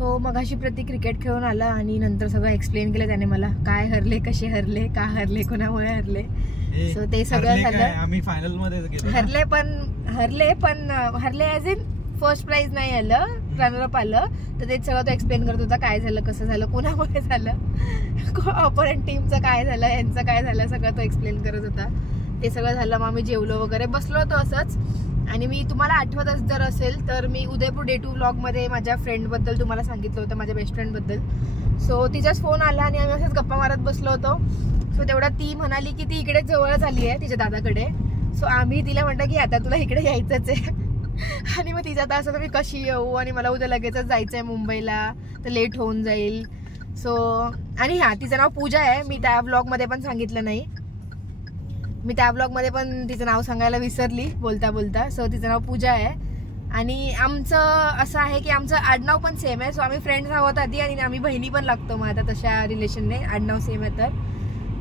So मगाशी प्रतीक cricket खेळून आला आणि नंतर सगळं एक्सप्लेन केलं त्याने मला, काय हरले, कसे हरले, का हरले, कोणामुळे हरले. सो ते सगळं झालं. आम्ही फायनल मध्ये गेलो. हरले ॲज इन फर्स्ट प्राइज नाही आलं, रनरअप आलं. तर ते सगळं तो एक्सप्लेन करत होता, काय झालं, कसं झालं, कोणामुळे झालं, ऑपोनंट टीमचं काय झालं, यांचं काय झालं, सगळं तो एक्सप्लेन करत होता. ते सगळं झालं. मग आम्ही जेवलो वगैरे, बसलो होतो असंच. आणि मी तुम्हाला आठवत जर असेल तर मी उदयपूर डे 2 व्लॉगमध्ये माझ्या फ्रेंडबद्दल तुम्हाला सांगितलं होतं, माझ्या बेस्ट फ्रेंडबद्दल. सो तिचाच फोन आला आणि आम्ही असंच गप्पा मारत बसलो होतो. सो तेवढा ती म्हणाली की ती इकडे जवळच आली आहे तिच्या दादाकडे. सो आम्ही तिला म्हटलं की आता तुला इकडे यायचंच आहे. आणि मग तिचा तर असं तर मी कशी येऊ, आणि मला उद्या लगेचच जायचं आहे मुंबईला, तर लेट होऊन जाईल. सो आणि हां, तिचं नाव पूजा आहे. मी त्या व्लॉगमध्ये पण सांगितलं नाही, मी त्या ब्लॉगमध्ये पण तिचं नाव सांगायला विसरली बोलता बोलता. सो तिचं नाव पूजा आहे. आणि आमचं असं आहे की आमचं आडनाव पण सेम आहे. सो आम्ही फ्रेंड्स आहोत आधी आणि आम्ही बहिणी पण लागतो मग आता तशा रिलेशनने, आडनाव सेम आहे.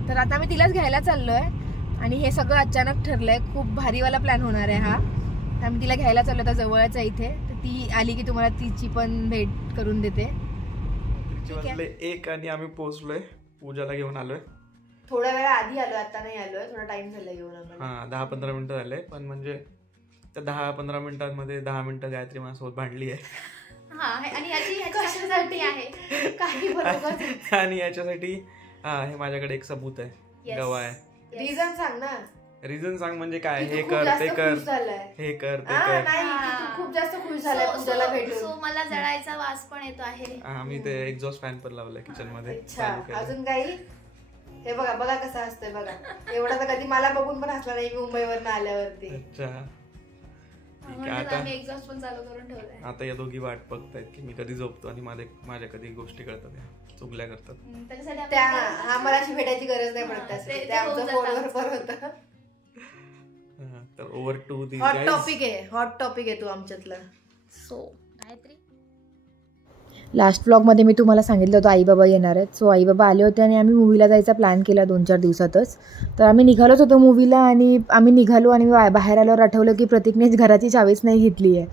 तर आता मी तिलाच घ्यायला चाललोय आणि हे सगळं अचानक ठरलंय. खूप भारीवाला प्लॅन होणार आहे हा. आम्ही तिला घ्यायला चाललो आता जवळच आहे इथे. तर ती आली की तुम्हाला तिची पण भेट करून देते. 1 आणि आम्ही पोहोचलोय, पूजाला घेऊन आलोय. थोड्या वेळा आधी आलोय, आता नाही आलोय, थोडा टाइम झाला येऊन. हा 10-15 मिनिटं झाले. पण म्हणजे त्या 10-15 मिनिटांमध्ये 10 मिनिटं गायत्री माझ्यासोबत भांडली आहे. आणि याच्यासाठी हे माझ्याकडे एक सबूत आहे, गवाह आहे. रिझन सांग ना. रिझन सांग म्हणजे काय, हे कर ते कर, हे कर ते कर. खूप जास्त खुश झालाय पूजाला भेटून. सो मला जळायचा वास पण येतो आहे. आम्ही ते एक्झॉस्ट फॅन पण लावलाय किचन मध्ये. अजून काही? हे बघा बघा कसं असतंय बघा. एवढा तर कधी मला बघून पण हसला नाही मुंबईवर आल्यावरती. अच्छा, आता या दोघी वाट बघतायत की मी कधी झोपतो आणि माझ्या कधी गोष्टी कळतात, चुगल्या करतात. आम्हाला अशी भेटायची गरज नाही पडत. तर over to the hot topic आहे तू आमच्यातला. सो गायत्री, लास्ट व्लॉगमध्ये मी तुम्हाला सांगितलं होतं आई बाबा येणार आहेत. सो आई बाबा आले होते आणि आम्ही मूवीला जायचा प्लॅन केला 2-4 दिवसातच. तर आम्ही निघालोच होतो मूवीला आणि आम्ही निघालो आणि बाहेर आल्यावर आठवलं की प्रतीकने घराची चावीच नाही घेतली आहे.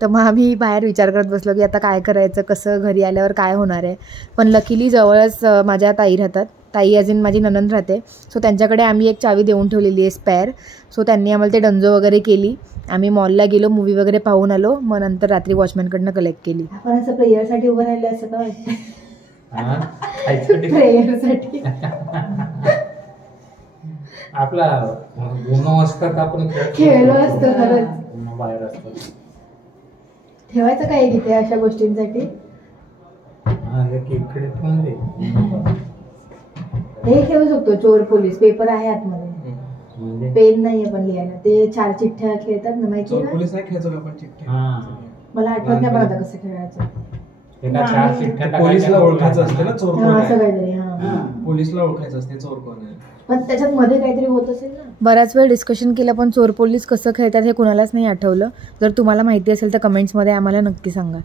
तर मग आम्ही बाहेर विचार करत बसलो की आता काय करायचं, कसं घरी आल्यावर काय होणार आहे. पण लकीली जवळच माझ्या ताई राहतात, ताई अजून माझी नणंद राहते. सो त्यांच्याकडे आम्ही एक चावी देऊन ठेवलेली आहे स्पेअर. सो त्यांनी आम्हाला ते डंजो वगैरे केली. आम्ही मॉलला गेलो, मूवी वगैरे पाहून आलो. मग नंतर रात्री वॉचमॅनकडनं कलेक्ट केली. आपण असं प्रेयरसाठी उभं राहिलं असं का वाटतं? प्रेयरसाठी आपला आपण खेळलो असतो खरंच. बाहेर असतो. ठेवायचं काय तिथे अशा गोष्टींसाठी? हे ठेवू शकतो, चोर पोलीस. पेपर आहे आतमध्ये, पेन नाहीये पण लिहायला. ते 4 चिठ्ठ्या खेळतात ना, माहिती ना? पोलीस नाही खेळायचो आपण चिठ्ठ्या. मला आठवत नाही पण आता कसं खेळायचं. पोलीसला ओळखायचं असते ना चोर कोण असं काहीतरी. पोलीसला ओळखायचं असते चोर कोण आहे. पण त्याच्यात मध्ये काहीतरी होत असेल ना. बराच वेळ डिस्कशन केलं पण चोर पोलीस कसं खेळतात हे कुणालाच नाही आठवलं. जर तुम्हाला माहिती असेल तर कमेंट्समध्ये आम्हाला नक्की सांगा.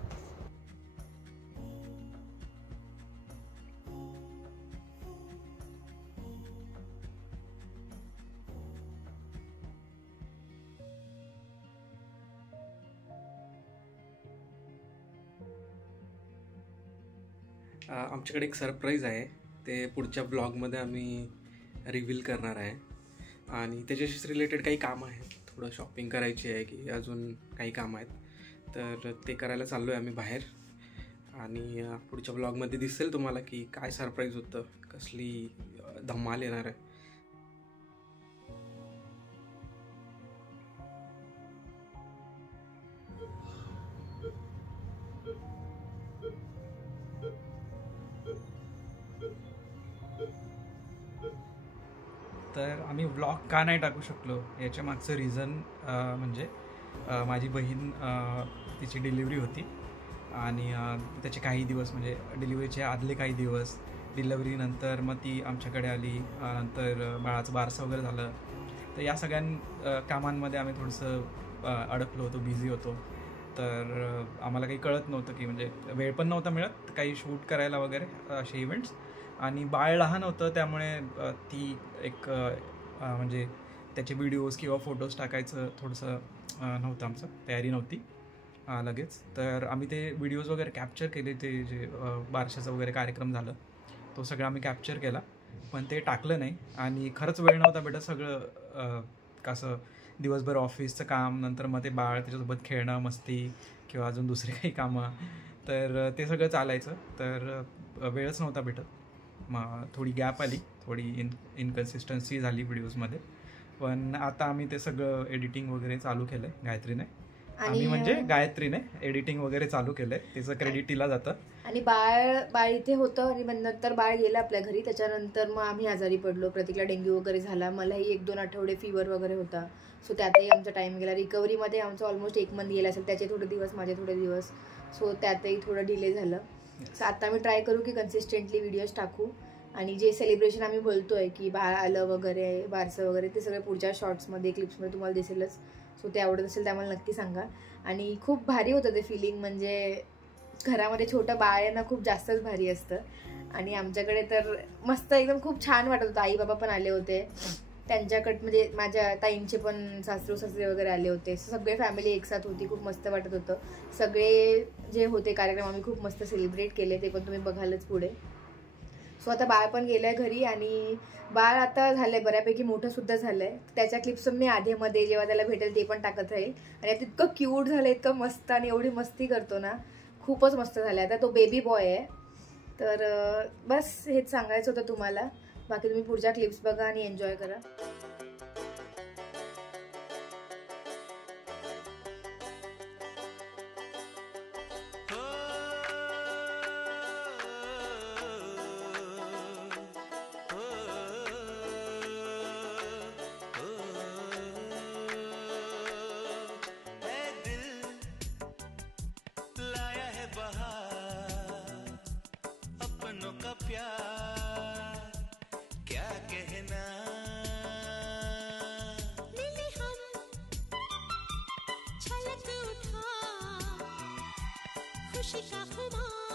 आमच्याकडे एक सरप्राईज आहे, ते पुढच्या ब्लॉगमध्ये आम्ही रिव्हील करणार आहे. आणि त्याच्याशीच रिलेटेड काही कामं आहेत, थोडं शॉपिंग करायची आहे की अजून काही कामं आहेत. तर ते करायला चाललो आहे आम्ही बाहेर. आणि पुढच्या ब्लॉगमध्ये दिसेल तुम्हाला की काय सरप्राईज होतं, कसली धमाल येणार आहे. तर आम्ही व्लॉग का नाही टाकू शकलो याच्या मागचं रिझन म्हणजे माझी बहीण तिची डिलिव्हरी होती आणि त्याचे काही दिवस म्हणजे डिलिव्हरीचे आदले काही दिवस, डिलिव्हरीनंतर मग ती आमच्याकडे आली, नंतर बाळाचं बारसं वगैरे झालं. तर या सगळ्या कामांमध्ये आम्ही थोडंसं अडकलो होतो, बिझी होतो. तर आम्हाला काही कळत नव्हतं की म्हणजे वेळ पण नव्हता मिळत काही शूट करायला वगैरे असे इव्हेंट्स. आणि बाळ लहान होतं त्यामुळे ती एक म्हणजे त्याचे व्हिडिओज किंवा फोटोज टाकायचं थोडंसं नव्हतं, आमचं तयारी नव्हती. लगेच. तर आम्ही ते व्हिडिओज वगैरे कॅप्चर केले, ते जे बारशाचा वगैरे कार्यक्रम झालं तो सगळं आम्ही कॅप्चर केला, पण ते टाकलं नाही. आणि खरंच वेळ नव्हता भेटत. सगळं कसं दिवसभर ऑफिसचं काम, नंतर मग ते बाळ, त्याच्यासोबत खेळणं, मस्ती किंवा अजून दुसरे काही कामं, तर ते सगळं चालायचं. तर वेळच नव्हता भेटत. मग थोडी गॅप आली, थोडी इनकन्सिस्टन्सी झाली व्हिडिओजमध्ये. पण आता आम्ही ते सगळं एडिटिंग वगैरे चालू केलं आहे गायत्रीने. आम्ही म्हणजे गायत्रीने एडिटिंग वगैरे चालू केलंय, त्याचं क्रेडिट तिला जातं. आणि बाळ इथे होतं आणि नंतर बाळ गेलं आपल्या घरी. त्याच्यानंतर मग आम्ही आजारी पडलो. प्रतीकला डेंग्यू वगैरे झाला, मलाही 1-2 आठवडे फीवर वगैरे होता. सो त्यातही आमचा टाईम गेला. रिकव्हरीमध्ये आमचं ऑलमोस्ट 1 मंथ गेला असेल, त्याचे थोडे दिवस, माझे थोडे दिवस. सो त्यातही थोडं डिले झालं. सो आता आम्ही ट्राय करू की कन्सिस्टंटली व्हिडिओज टाकू. आणि जे सेलिब्रेशन आम्ही बोलतोय की बाळ आलं वगैरे, बारसं वगैरे, ते सगळे पुढच्या शॉर्ट्समध्ये, क्लिप्समध्ये तुम्हाला दिसेलच. सो ते आवडत असेल तर आम्हाला नक्की सांगा. आणि खूप भारी होतं ते फिलिंग, म्हणजे घरामध्ये छोटं बाळ आहे ना, खूप जास्तच भारी असतं. आणि आमच्याकडे तर मस्त एकदम खूप छान वाटत होतं. आई बाबा पण आले होते त्यांच्याकडे, म्हणजे माझ्या ताईंचे पण सासरू सासरे वगैरे आले होते. सगळे फॅमिली एकसाथ होती, खूप मस्त वाटत होतं. सगळे जे होते कार्यक्रम आम्ही खूप मस्त सेलिब्रेट केले, ते पण तुम्ही बघालच पुढे. सो आता बाळ पण गेलं आहे घरी आणि बाळ आता झालं आहे बऱ्यापैकी मोठंसुद्धा झालं आहे. त्याच्या क्लिप्स मी आधेमध्ये जेव्हा त्याला भेटेल ते पण टाकत राहील. आणि आता इतकं क्यूट झालं, इतकं मस्त, आणि एवढी मस्ती करतो ना, खूपच मस्त झालं आहे. आता तो बेबी बॉय आहे. तर बस हेच सांगायचं होतं तुम्हाला. बाकी तुम्ही पुढच्या क्लिप्स बघा आणि एन्जॉय करा. खुशी का खुमार